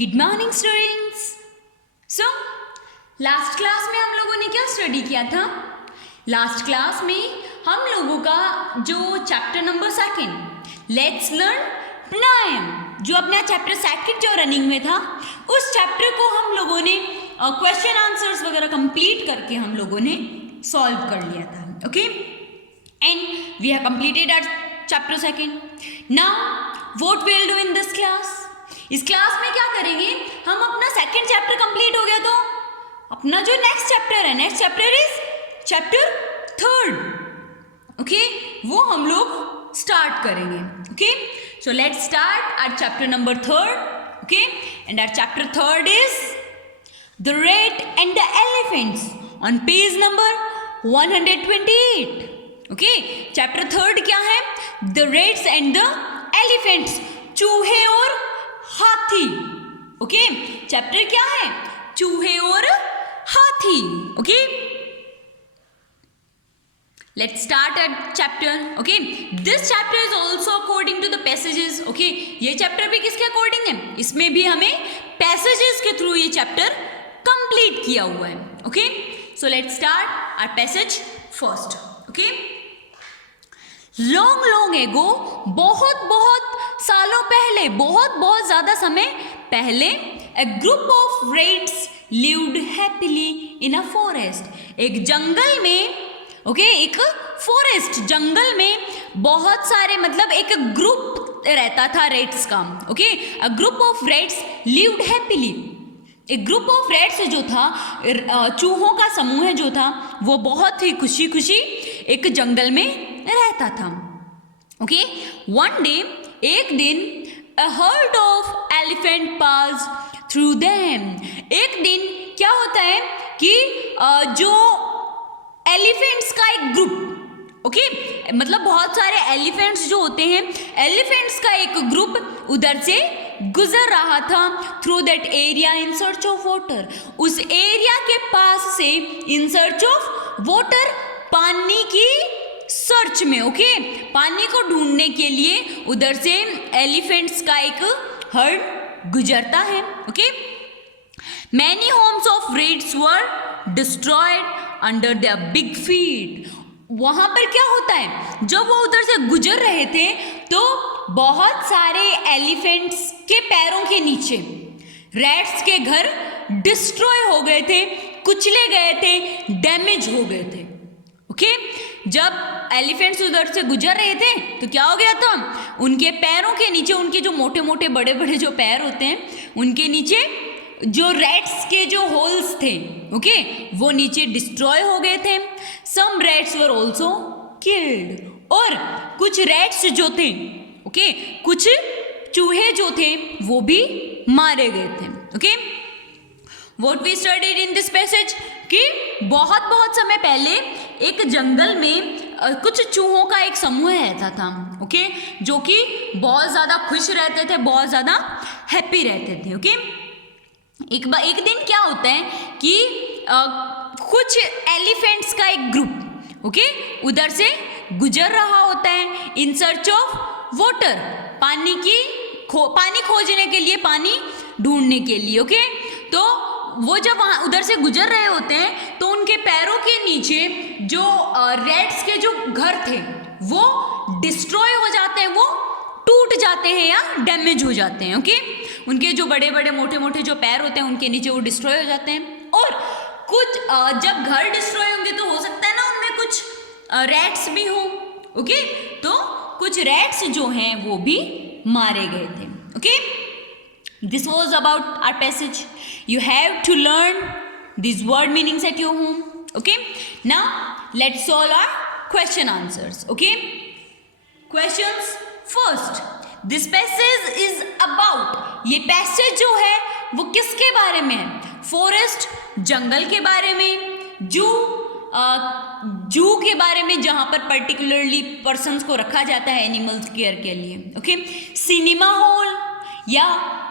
Good morning students. So last class में हम लोगों ने क्या स्टडी किया था? लास्ट क्लास में हम लोगों का जो चैप्टर नंबर 2 लेट्स लर्न प्राणायाम, जो अपना चैप्टर 2 जो रनिंग में था, उस चैप्टर को हम लोगों ने क्वेश्चन आंसर्स वगैरह कंप्लीट करके हम लोगों ने सॉल्व कर लिया था। Okay, and we have completed our chapter 2. Now what we will do in this class? इस क्लास में क्या करेंगे? हम अपना 2nd चैप्टर कंप्लीट हो गया तो अपना जो next chapter is chapter 3. Okay, वो हम लोग स्टार्ट करेंगे. Okay, so let's start our chapter number 3. Okay, and our chapter 3 is the rat and the elephants on page number 128. Okay, chapter 3 क्या है? The rats and the elephants, चूहे और हाथी. Okay, chapter क्या है? चूहे और हाथी. Okay, let's start a chapter. Okay, this chapter is also according to the passages. Okay, ये चैप्टर भी किसके अकॉर्डिंग है? इसमें भी हमें पैसेजेस के थ्रू ये चैप्टर कंप्लीट किया हुआ है. Okay, so let's start our passage first. Okay, long ago, बहुत सालों पहले, बहुत ज़्यादा समय पहले, a group of rats lived happily in a forest. एक जंगल में, ओके, एक फॉरेस्ट जंगल में बहुत सारे, मतलब एक ग्रुप रहता था रेट्स का. Okay, a group of rats lived happily. एक ग्रुप ऑफ रेट्स जो था, चूहों का समूह जो था, वो बहुत ही खुशी एक जंगल में रहता था. ओके, वन डे, एक दिन, a herd of elephant pass through them. एक दिन क्या होता है कि जो एलिफेंट्स का एक ग्रुप, ओके, मतलब बहुत सारे एलिफेंट्स जो होते हैं, एलिफेंट्स का एक ग्रुप उधर से गुजर रहा था through that area in search of water. उस एरिया के पास से इन सर्च ऑफ वाटर, पानी की सर्च में. ओके, पानी को ढूंढने के लिए उधर से एलिफेंट्स का एक हर्ड गुजरता है. Okay, many Holmes of rates were destroyed under the big feet. वहां पर क्या होता है, जब वो उधर से गुजर रहे थे तो बहुत सारे एलिफेंट्स के पैरों के नीचे रैट्स के घर डिस्ट्रॉय हो गए थे, कुचले गए थे, डैमेज हो गए थे. ओके, जब एलिफेंट्स उधर से गुजर रहे थे तो क्या हो गया था, उनके पैरों के नीचे, उनके जो मोटे बड़े जो पैर होते हैं, उनके नीचे जो रैट्स के जो होल्स थे, ओके, वो नीचे डिस्ट्रॉय हो गए थे. सम रैट्स वर ऑल्सो किल्ड. और कुछ रैट्स जो थे, ओके, कुछ चूहे जो थे, वो भी मारे गए थे. Okay, what we studied in this passage कि बहुत समय पहले एक जंगल में कुछ चूहों का एक समूह रहता था. ओके, जो कि बहुत ज़्यादा खुश रहते थे, बहुत ज़्यादा हैप्पी रहते थे. ओके, एक दिन क्या होता है कि कुछ एलिफेंट्स का एक ग्रुप, ओके, उधर से गुजर रहा होता है इन सर्च ऑफ वाटर, पानी खोजने के लिए, पानी ढूंढने के लिए. ओके, तो वो जब वहाँ उधर से गुजर रहे होते हैं तो उनके पैरों के नीचे जो रैट्स के जो घर थे वो डिस्ट्रॉय हो जाते हैं, वो टूट जाते हैं या डैमेज हो जाते हैं. ओके, उनके जो बड़े मोटे जो पैर होते हैं, उनके नीचे वो डिस्ट्रॉय हो जाते हैं. और कुछ जब घर डिस्ट्रॉय होंगे तो हो सकता है ना उनमें कुछ रैट्स भी हो. ओके, तो कुछ रैट्स जो हैं वो भी मारे गए थे. Okay, this was about our passage. You have to learn these word meanings at your home. Okay, now let's solve our question answers. Okay, questions first. This passage is about, ये passage जो है वो किसके बारे में है? Forest, जंगल के बारे में, जू के बारे में, जहां पर पर्टिकुलरली पर्सन्स को रखा जाता है एनिमल्स केयर के लिए. ओके, सिनेमा हॉल या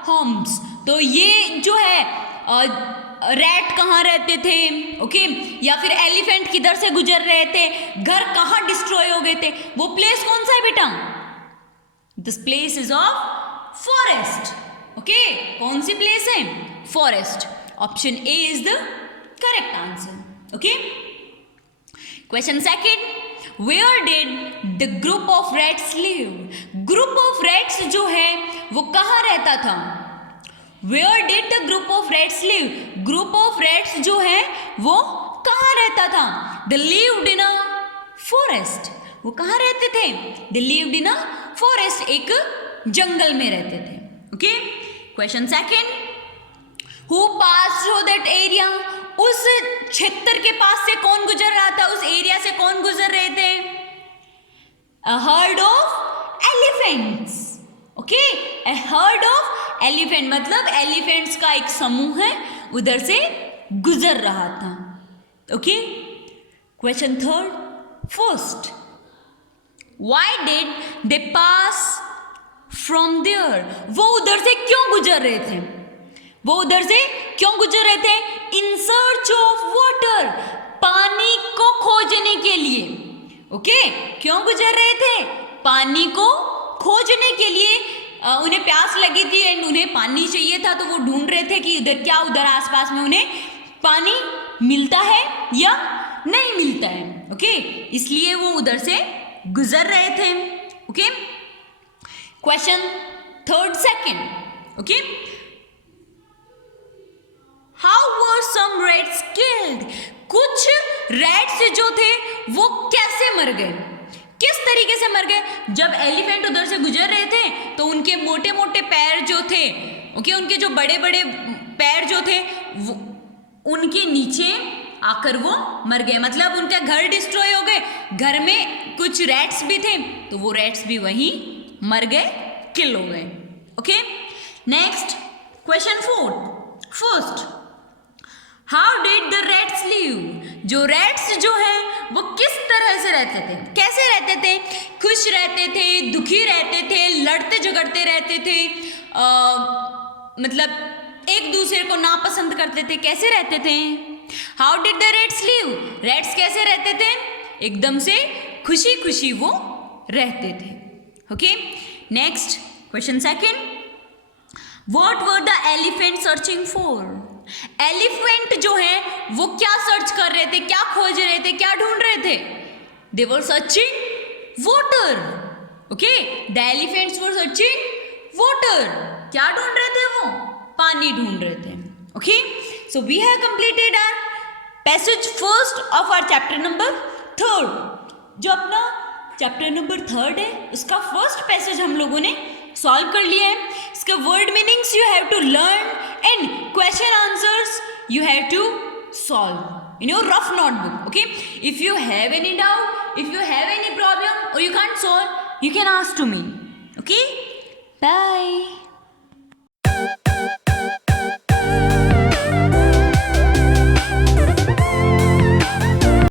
होम्स. तो ये जो है रैट कहाँ रहते थे, ओके, या फिर एलिफेंट किधर से गुजर रहे थे, घर कहाँ डिस्ट्रॉय हो गए थे, वो प्लेस कौन सा है बेटा? This place is of forest. Okay, कौन सी प्लेस है? Forest. Option A is the correct answer. Okay, question second. Where did the group of rats live? Group of rats जो है वो कहाँ रहता था? Where did the group of rats live? Group of rats जो है वो कहाँ रहता था? They lived in a forest. वो कहाँ रहते थे? They lived in a forest. एक जंगल में रहते थे. Okay? Question second. Who passed through that area? उस क्षेत्र के पास से कौन गुजर रहा था? उस एरिया से कौन गुजर रहे थे? A herd of elephants. Okay? A herd of elephant मतलब एलिफेंट्स का एक समूह है, उधर से गुजर रहा था. Okay, question third. First, why did they pass from there? वो उधर से क्यों गुजर रहे थे? वो उधर से क्यों गुजर रहे थे? इन सर्च ऑफ वाटर, पानी को खोजने के लिए. ओके, क्यों गुजर रहे थे? पानी को खोजने के लिए. उन्हें प्यास लगी थी एंड उन्हें पानी चाहिए था, तो वो ढूंढ रहे थे कि उधर आसपास में उन्हें पानी मिलता है या नहीं मिलता है. ओके, इसलिए वो उधर से गुजर रहे थे. Okay, question third second. Okay, how were some rats killed? कुछ रैट्स जो थे वो कैसे मर गए? किस तरीके से मर गए? जब एलिफेंट उधर से गुजर रहे थे तो उनके मोटे मोटे पैर जो थे, ओके, उनके जो बड़े बड़े पैर जो थे वो उनके नीचे आकर वो मर गए. मतलब उनका घर डिस्ट्रॉय हो गए. घर में कुछ रैट्स भी थे तो वो रैट्स भी वहीं मर गए, किल हो गए. Okay, next question fourth. First, how did the rats live? जो रैट्स जो है वो किस तरह से रहते थे? कैसे रहते थे? खुश रहते थे, दुखी रहते थे, लड़ते झगड़ते रहते थे, मतलब एक दूसरे को नापसंद करते थे, कैसे रहते थे? How did the rats live? Rats कैसे रहते थे? एकदम से खुशी खुशी वो रहते थे. Okay, next question second. What were the elephant searching for? Elephant जो है वो क्या सर्च कर रहे थे, क्या खोज रहे थे, क्या ढूंढ रहे थे? They were searching water. Okay, the elephants were searching water. क्या ढूंढ रहे थे वो? पानी ढूंढ रहे थे. Okay, so we have completed our passage first of our chapter number third. जो अपना चैप्टर नंबर थर्ड है उसका फर्स्ट पैसेज हम लोगों ने सॉल्व कर लिया है. इसका word meanings you have to learn and question answers you have to solve in your rough notebook. Okay, if you have any doubt, if you have any problem or you can't solve, you can ask to me. Okay, bye.